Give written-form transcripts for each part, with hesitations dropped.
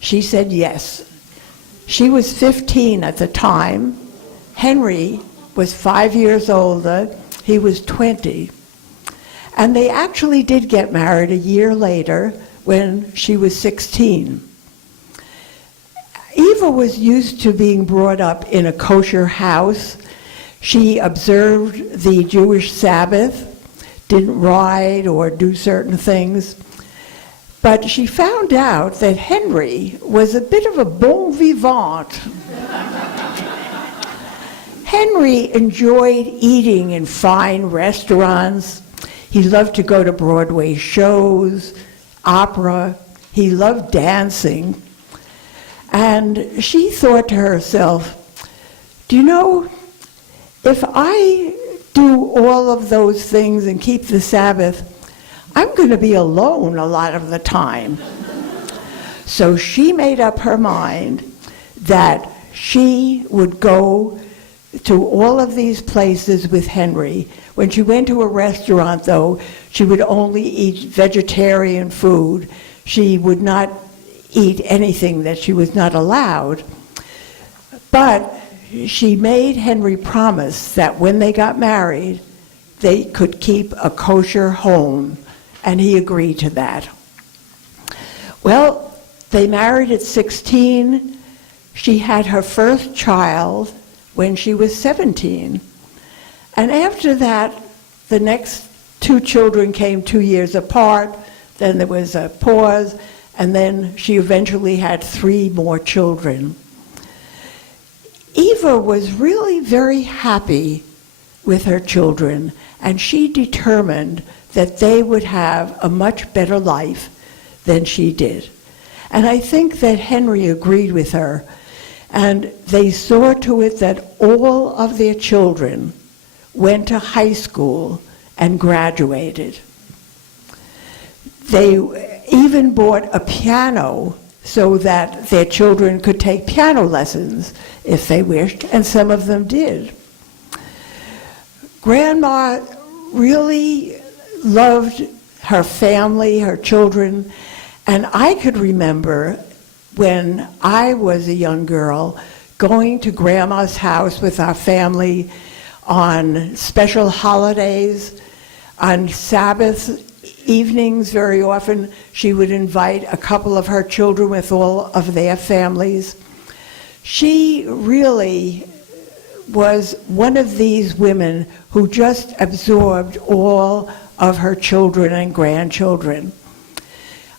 She said yes. She was 15 at the time. Henry was 5 years older. He was 20. And they actually did get married a year later when she was 16. Eva was used to being brought up in a kosher house. She observed the Jewish Sabbath, didn't ride or do certain things. But she found out that Henry was a bit of a bon vivant. Henry enjoyed eating in fine restaurants. He loved to go to Broadway shows, opera. He loved dancing. And she thought to herself, do you know, if I do all of those things and keep the Sabbath, I'm going to be alone a lot of the time. So she made up her mind that she would go to all of these places with Henry. When she went to a restaurant, though, she would only eat vegetarian food. She would not eat anything that she was not allowed. But she made Henry promise that when they got married, they could keep a kosher home, and he agreed to that. Well, they married at 16. She had her first child when she was 17. And after that, the next two children came 2 years apart. Then there was a pause, and then she eventually had 3 more children. Eva was really very happy with her children, and she determined that they would have a much better life than she did. And I think that Henry agreed with her, and they saw to it that all of their children went to high school and graduated. They even bought a piano so that their children could take piano lessons if they wished, and some of them did. Grandma really loved her family, her children, and I could remember when I was a young girl going to Grandma's house with our family on special holidays, on Sabbath evenings. Very often she would invite a couple of her children with all of their families. She really was one of these women who just absorbed all of her children and grandchildren.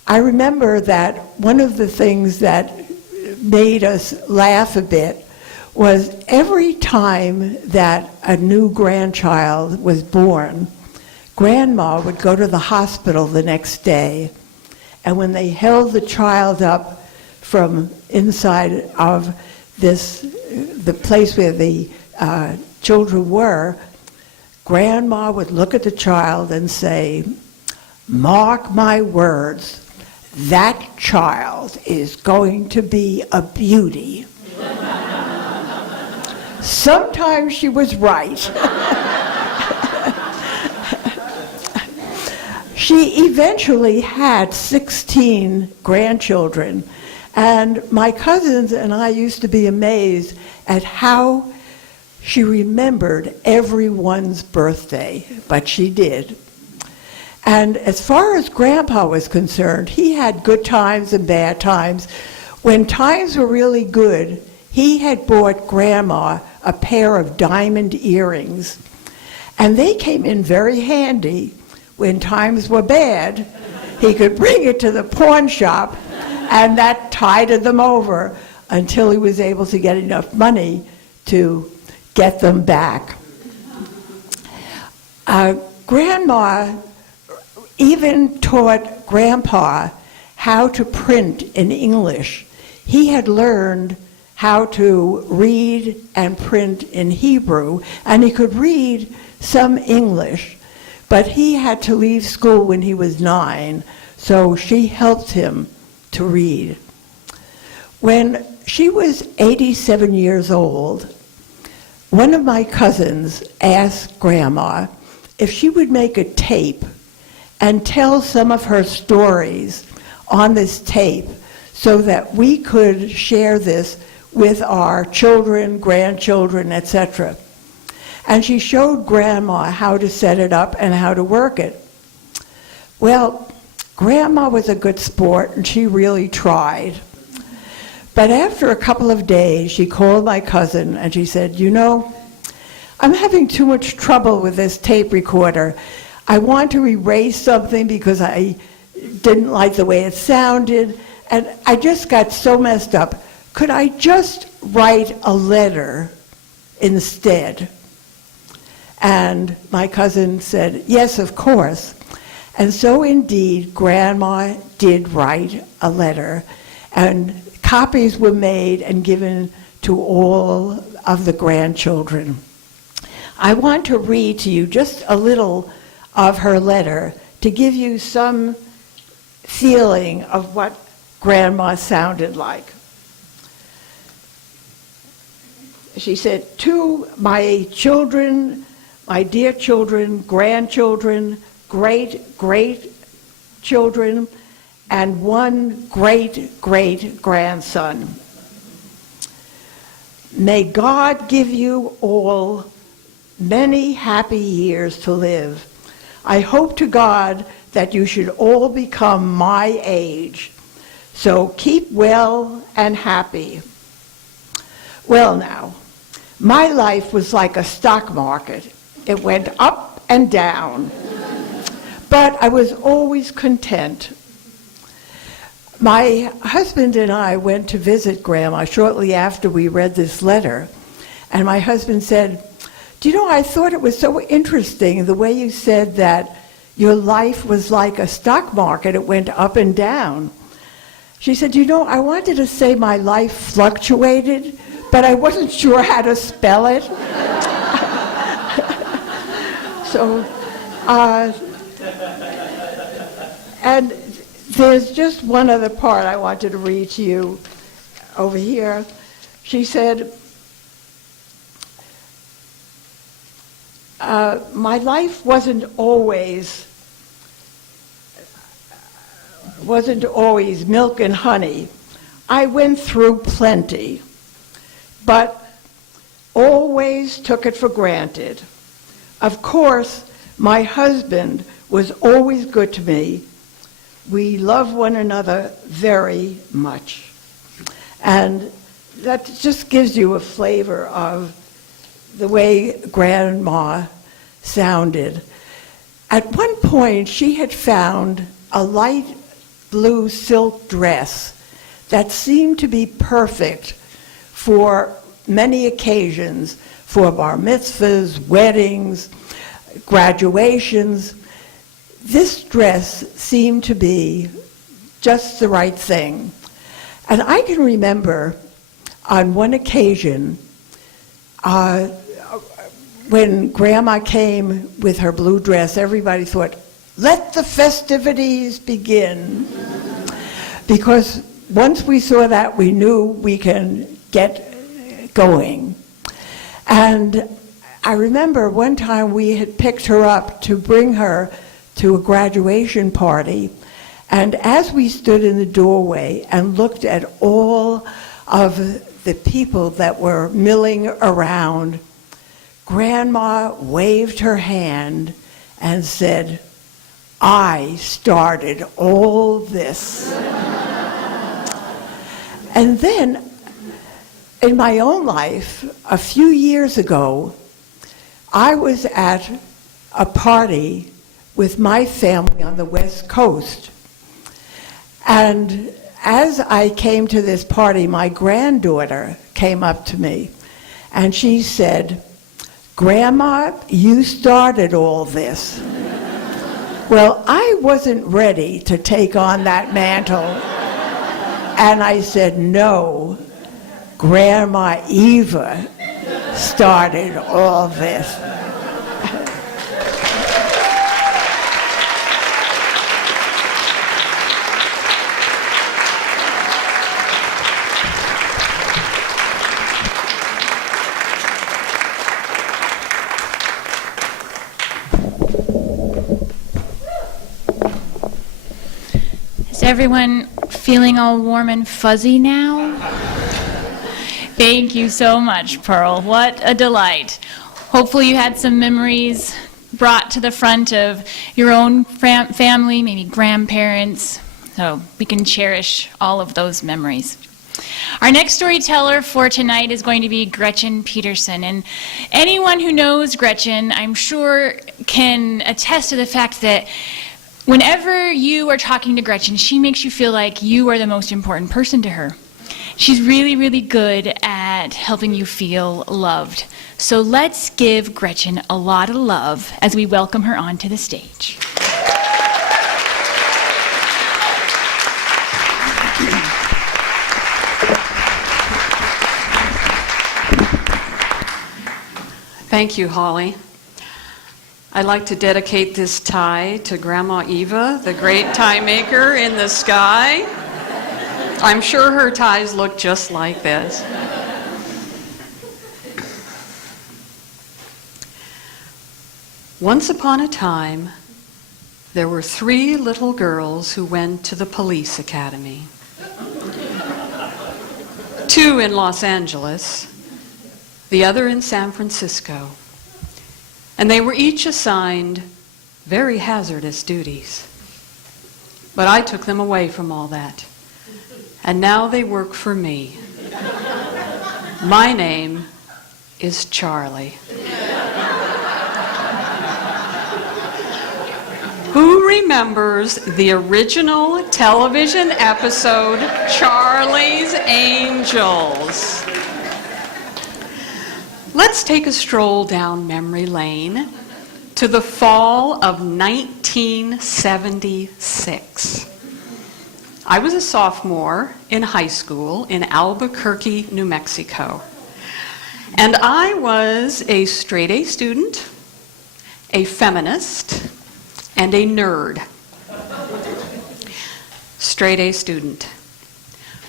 I remember that one of the things that made us laugh a bit was every time that a new grandchild was born, Grandma would go to the hospital the next day, and when they held the child up from inside of the place where the children were, Grandma would look at the child and say, "Mark my words, that child is going to be a beauty." Sometimes she was right. She eventually had 16 grandchildren, and my cousins and I used to be amazed at how she remembered everyone's birthday, but she did. And as far as Grandpa was concerned, he had good times and bad times. When times were really good, he had bought Grandma a pair of diamond earrings, and they came in very handy. When times were bad, he could bring it to the pawn shop, and that tided them over until he was able to get enough money to get them back. Grandma even taught Grandpa how to print in English. He had learned how to read and print in Hebrew, and he could read some English, but he had to leave school when he was 9, so she helped him to read. When she was 87 years old, one of my cousins asked Grandma if she would make a tape and tell some of her stories on this tape so that we could share this with our children, grandchildren, etc. And she showed Grandma how to set it up and how to work it. Well, Grandma was a good sport, and she really tried. But after a couple of days, she called my cousin, and she said, "You know, I'm having too much trouble with this tape recorder. I want to erase something because I didn't like the way it sounded, and I just got so messed up. Could I just write a letter instead?" And my cousin said, "Yes, of course." And so indeed, Grandma did write a letter, and copies were made and given to all of the grandchildren. I want to read to you just a little of her letter to give you some feeling of what Grandma sounded like. She said, "To my children, my dear children, grandchildren, great-great-children, and one great-great-grandson. May God give you all many happy years to live. I hope to God that you should all become my age. So keep well and happy." Well now, my life was like a stock market. It went up and down. But I was always content. My husband and I went to visit Grandma shortly after we read this letter. And my husband said, "Do you know, I thought it was so interesting the way you said that your life was like a stock market. It went up and down." She said, "You know, I wanted to say my life fluctuated, but I wasn't sure how to spell it." So, and there's just one other part I wanted to read to you over here. She said, "My life wasn't always milk and honey. I went through plenty, but always took it for granted. Of course, my husband was always good to me. We love one another very much." And that just gives you a flavor of the way Grandma sounded. At one point, she had found a light blue silk dress that seemed to be perfect for many occasions, for bar mitzvahs, weddings, graduations. This dress seemed to be just the right thing. And I can remember on one occasion, when Grandma came with her blue dress, everybody thought, "Let the festivities begin." Because once we saw that, we knew we can get going. And I remember one time we had picked her up to bring her to a graduation party, and as we stood in the doorway and looked at all of the people that were milling around, Grandma waved her hand and said, "I started all this." And then, in my own life, a few years ago, I was at a party with my family on the West Coast. And as I came to this party, my granddaughter came up to me, and she said, "Grandma, you started all this." Well, I wasn't ready to take on that mantle. And I said, "No, Grandma Eva started all this." Is everyone Feeling all warm and fuzzy now? Thank you so much, Pearl. What a delight. Hopefully you had some memories brought to the front of your own family, maybe grandparents, so we can cherish all of those memories. Our next storyteller for tonight is going to be Gretchen Peterson. And anyone who knows Gretchen, I'm sure, can attest to the fact that whenever you are talking to Gretchen, she makes you feel like you are the most important person to her. She's really, really good at helping you feel loved. So let's give Gretchen a lot of love as we welcome her onto the stage. Thank you, Holly. I'd like to dedicate this tie to Grandma Eva, the great tie maker in the sky. I'm sure her ties look just like this. Once upon a time, there were 3 little girls who went to the police academy. 2 in Los Angeles, the other in San Francisco. And they were each assigned very hazardous duties. But I took them away from all that. And now they work for me. My name is Charlie. Who remembers the original television episode, Charlie's Angels? Let's take a stroll down memory lane to the fall of 1976. I was a sophomore in high school in Albuquerque, New Mexico. And I was a straight-A student, a feminist, and a nerd. Straight-A student.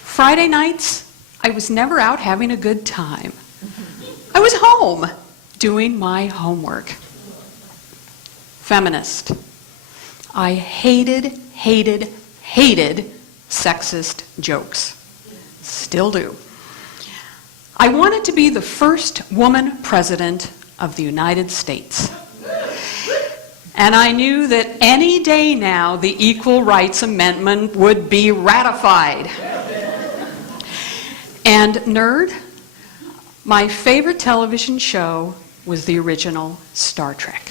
Friday nights, I was never out having a good time. I was home doing my homework. Feminist. I hated sexist jokes. Still do. I wanted to be the first woman president of the United States. And I knew that any day now the Equal Rights Amendment would be ratified. And nerd, my favorite television show was the original Star Trek.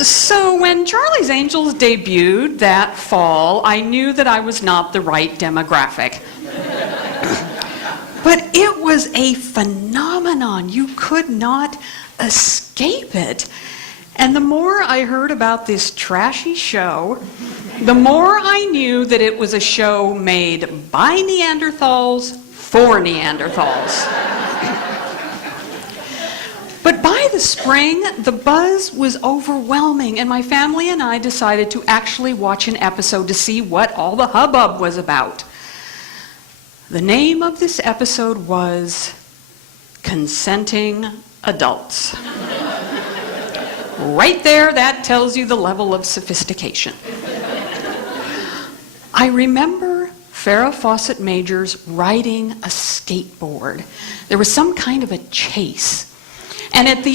So when Charlie's Angels debuted that fall, I knew that I was not the right demographic. But it was a phenomenon. You could not escape it. And the more I heard about this trashy show, the more I knew that it was a show made by Neanderthals for Neanderthals. But by the spring, the buzz was overwhelming, and my family and I decided to actually watch an episode to see what all the hubbub was about. The name of this episode was Consenting Adults. Right there, that tells you the level of sophistication. I remember Farrah Fawcett Majors riding a skateboard. There was some kind of a chase. And at the